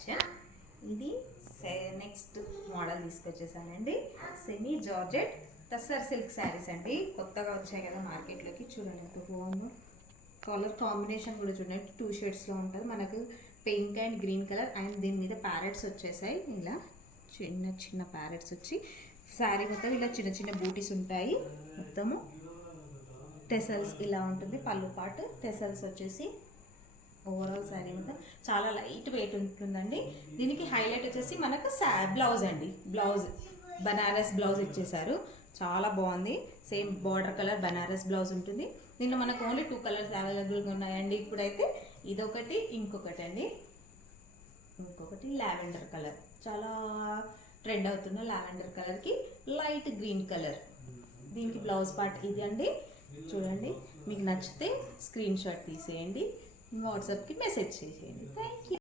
Collection. ఇది next model తీసుకొచ్చేసానండి. Semi georgette tussar silk saris అండి. కొత్తగా వచ్చాయి కదా మార్కెట్లోకి. చూడండి ఎంత బాగుందో. కలర్ కాంబినేషన్ కూడా చూడండి 2 షేడ్స్లో ఉంటుంది. మనకు pink and green colour and దీని మీద ప్యారెట్స్ వచ్చేసాయి. ఇలా చిన్న చిన్న ప్యారెట్స్ వచ్చి శారీ మొత్తం ఇలా చిన్న చిన్న బూటీస్ ఉంటాయి. మొత్తము టెసల్స్ ఇలా ఉంటుంది. పళ్ళు పాటు టెసల్స్ వచ్చేసి ఓవరాల్ శారీ మొత్తం చాలా లైట్ వెయిట్ ఉంటుందండి. దీనికి హైలైట్ వచ్చేసి మనకు బ్లౌజ్ అండి. బ్లౌజ్ బనారస్ బ్లౌజ్ ఇచ్చేసారు. చాలా బాగుంది. Same border colour Banaras blouse ఉంటుంది. దీనిలో మనకు ఓన్లీ 2 కలర్స్ అవైలబుల్గా ఉన్నాయండి. ఇప్పుడైతే ఇదొకటి, ఇంకొకటి అండి. ఇంకొకటి లావెండర్ కలర్, చాలా ట్రెండ్ అవుతున్న లావెండర్ కలర్కి లైట్ గ్రీన్ కలర్. దీనికి బ్లౌజ్ పార్ట్ ఇది అండి. చూడండి, మీకు నచ్చితే స్క్రీన్ షాట్ తీసేయండి, వాట్సాప్కి మెసేజ్ చేసేయండి. Thank you.